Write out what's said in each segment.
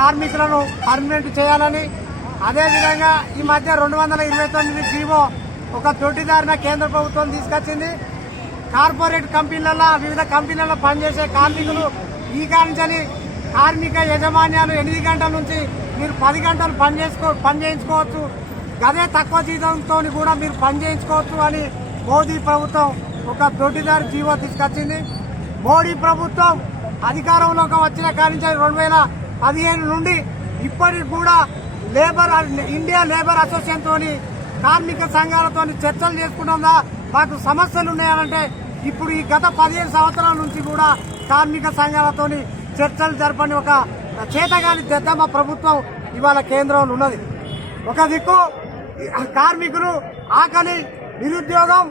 కార్మికులను పర్మనెంట్ చేయాలని. అదేవిధంగా ఈ మధ్య రెండు వందల ఇరవై తొమ్మిది జీవో ఒక తొట్టిదారిన కేంద్ర ప్రభుత్వం తీసుకొచ్చింది. కార్పొరేట్ కంపెనీలలో వివిధ కంపెనీలలో పనిచేసే కార్మికులు ఈ కానించని కార్మిక యజమాన్యాలు ఎనిమిది గంటల నుంచి మీరు పది గంటలు పని చేసుకో పని చేయించుకోవచ్చు. అదే తక్కువ జీతంతో కూడా మీరు పని చేయించుకోవచ్చు అని మోదీ ప్రభుత్వం ఒక దొడ్డిదారి జీవో తీసుకొచ్చింది. మోడీ ప్రభుత్వం అధికారంలోకి వచ్చిన కాడి రెండు వేల పదిహేను నుండి ఇప్పటికి కూడా లేబర్ ఇండియా లేబర్ అసోసియేషన్ తోని కార్మిక సంఘాలతో చర్చలు చేసుకుంటుందా మాకు సమస్యలు ఉన్నాయంటే ఇప్పుడు ఈ గత పదిహేను సంవత్సరాల నుంచి కూడా కార్మిక సంఘాలతోని చర్చలు జరపని ఒక చేతగాని దద్దమ్మ ప్రభుత్వం ఇవాళ కేంద్రంలో ఉన్నది. ఒక దిక్కు కార్మికులు ఆకలి నిరుద్యోగం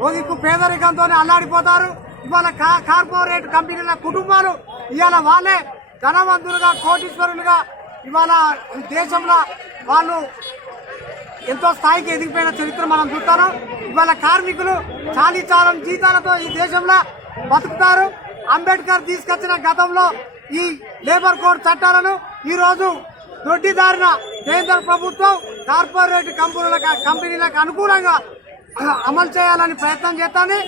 ఓ దిక్కు పేదరికంతో అల్లాడిపోతారు. ఇవాళ కా- కార్పొరేట్ కంపెనీల కుటుంబాలు ఇవాళ వాళ్ళే ధనవంతులుగా కోటీశ్వరులుగా ఇవాళ ఈ దేశంలో వాళ్ళు ఎంతో స్థాయికి ఎదిగిపోయిన చరిత్ర మనం చూస్తాను. ఇవాళ కార్మికులు చాలీ జీతాలతో ఈ దేశంలో బతుకుతారు. అంబేద్కర్ తీసుకొచ్చిన గతంలో ఈ లేబర్ కోడ్ చట్టాలను ఈరోజు దొడ్డిదారిన కేంద్ర ప్రభుత్వం కార్పొరేట్ కంపెనీలకు కంపెనీలకు అనుకూలంగా అమలు చేయాలని ప్రయత్నం చేస్తాను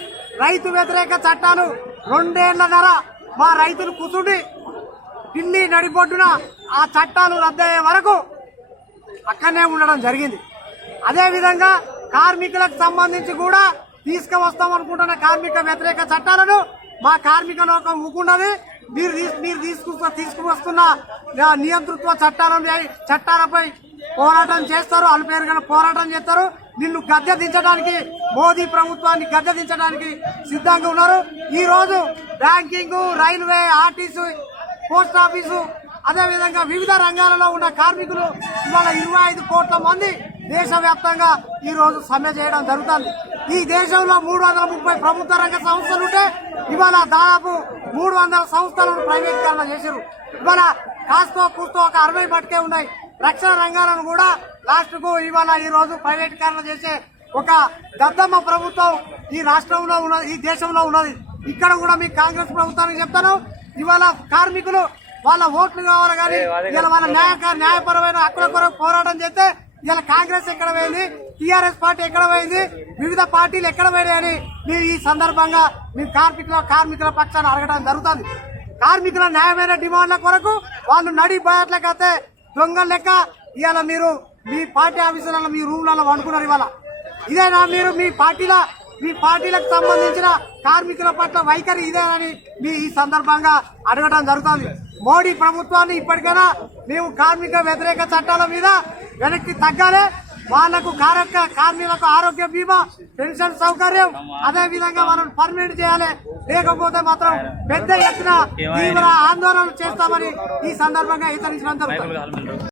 రైతు వ్యతిరేక చట్టాలు రెండేళ్ళన్నర మా రైతులు కూర్చుండి ఢిల్లీ నడిబొడ్డున ఆ చట్టాలు రద్దయ్యే వరకు అక్కడనే ఉండడం జరిగింది. అదేవిధంగా కార్మికులకు సంబంధించి కూడా తీసుకువస్తామనుకుంటున్న కార్మిక వ్యతిరేక చట్టాలను మా కార్మిక లోకం ఊకున్నది మీరు మీరు తీసుకు తీసుకువస్తున్న నియంతృత్వ చట్టాలపై చట్టాలపై పోరాటం చేస్తారు. వాళ్ళ పేరు పోరాటం చేస్తారు. నిన్ను గద్దె దించడానికి మోదీ ప్రభుత్వాన్ని గద్దె దించడానికి సిద్ధంగా ఉన్నారు. ఈరోజు banking railway RTC post office అదేవిధంగా వివిధ రంగాలలో ఉన్న కార్మికులు ఇవాళ ఇరవై ఐదు కోట్ల మంది దేశవ్యాప్తంగా ఈరోజు సమ్మె చేయడం జరుగుతుంది. ఈ దేశంలో మూడు వందల ముప్పై ప్రభుత్వ రంగ సంస్థలు ఉంటే ఇవాళ దాదాపు మూడు వందల సంస్థలను ప్రైవేటీకరణ చేశారు ఇవాళ కాస్తో కూస్తో ఒక అరవై పట్టుకే ఉన్నాయి. రక్షణ రంగాలను కూడా లాస్ట్కు ఇవాళ ఈ రోజు ప్రైవేటీకరణ చేసే ఒక దద్దమ్మ ప్రభుత్వం ఈ రాష్ట్రంలో ఉన్నది ఈ దేశంలో ఉన్నది. ఇక్కడ కూడా మీ కాంగ్రెస్ ప్రభుత్వానికి చెప్తాను. ఇవాళ కార్మికులు వాళ్ళ ఓట్లు కావాలి కానీ ఇవాళ వాళ్ళ న్యాయ న్యాయపరమైన హక్కుల కొరకు పోరాటం చేస్తే ఇవాళ కాంగ్రెస్ ఎక్కడ పోయింది? టీఆర్ఎస్ పార్టీ ఎక్కడ పోయింది? వివిధ పార్టీలు ఎక్కడ పోయినాయని మేము ఈ సందర్భంగా మేము కార్మికుల కార్మికుల పక్షాన్ని అడగడం జరుగుతుంది. కార్మికుల న్యాయమైన డిమాండ్ల కొరకు వాళ్ళు నడి బయట్లకైతే దొంగల లెక్క ఇవాళ మీరు మీ పార్టీ ఆఫీసులలో మీ రూమ్లలో వండుకున్నారు ఇవాళ. ఇదేనా మీరు మీ పార్టీల మీ పార్టీలకు సంబంధించిన కార్మికుల పట్ల వైఖరి ఇదేనని మీ ఈ సందర్భంగా అడగడం జరుగుతుంది. మోడీ ప్రభుత్వాన్ని ఇప్పటికైనా మేము కార్మిక వ్యతిరేక చట్టాల మీద వెనక్కి తగ్గాలి. వాళ్ళకు కారక కార్మికులకు ఆరోగ్య బీమా పెన్షన్ సౌకర్యం అదే విధంగా మనం పర్మనెంట్ చేయాలి. లేకపోతే మాత్రం పెద్ద ఎత్తున తీవ్ర ఆందోళన చేస్తామని ఈ సందర్భంగా హెచ్చరించడం జరుగుతుంది